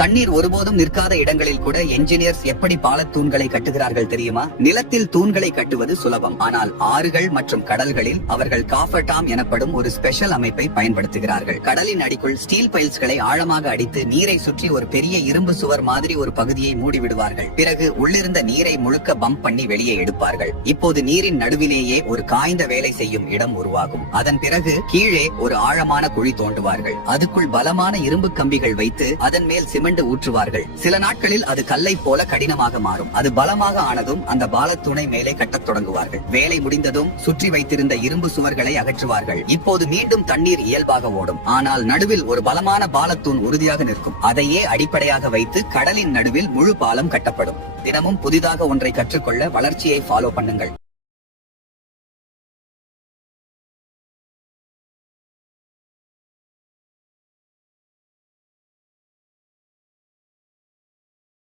தண்ணீர் ஒருபோதும் நிற்காத இடங்களில் கூட என்ஜினியர்ஸ் எப்படி பாலத்தூண்களை கட்டுகிறார்கள் தெரியுமா? நிலத்தில் தூண்களை கட்டுவது சுலபம், ஆனால் ஆறுகள் மற்றும் கடல்களில் அவர்கள் காஃபர்டாம் எனப்படும் ஒரு ஸ்பெஷல் அமைப்பை பயன்படுத்துகிறார்கள். கடலின் அடிக்குள் ஸ்டீல் பைல்ஸ்களை ஆழமாக அடித்து நீரை சுற்றி ஒரு பெரிய இரும்பு சுவர் மாதிரி ஒரு பகுதியை மூடிவிடுவார்கள். பிறகு உள்ளிருந்த நீரை முழுக்க பம்ப் பண்ணி வெளியே எடுப்பார்கள். இப்போது நீரின் நடுவிலேயே ஒரு காய்ந்த வேலை செய்யும் இடம் உருவாகும். அதன் பிறகு கீழே ஒரு ஆழமான குழி தோண்டுவார்கள். அதுக்குள் பலமான இரும்பு கம்பிகள் வைத்து அதன் மேல் சிமெண்ட் ஊற்றுவார்கள். சில நாட்களில் அது கல்லை போல கடினமாக மாறும். அது பலமாக ஆனதும் அந்த பாலத்தூணை மேலே கட்டத் தொடங்குவார்கள். வேலை முடிந்ததும் சுற்றி வைத்திருந்த இரும்பு சுவர்களை அகற்றுவார்கள். இப்போது மீண்டும் தண்ணீர் இயல்பாக ஓடும். ஆனால் நடுவில் ஒரு பலமான பாலத்தூண் உறுதியாக நிற்கும். அதையே அடிப்படையாக வைத்து கடலின் நடுவில் முழு பாலம் கட்டப்படும். தினமும் புதிதாக ஒன்றை கற்றுக்கொள்ள வளர்ச்சியை ஃபாலோ பண்ணுங்கள்.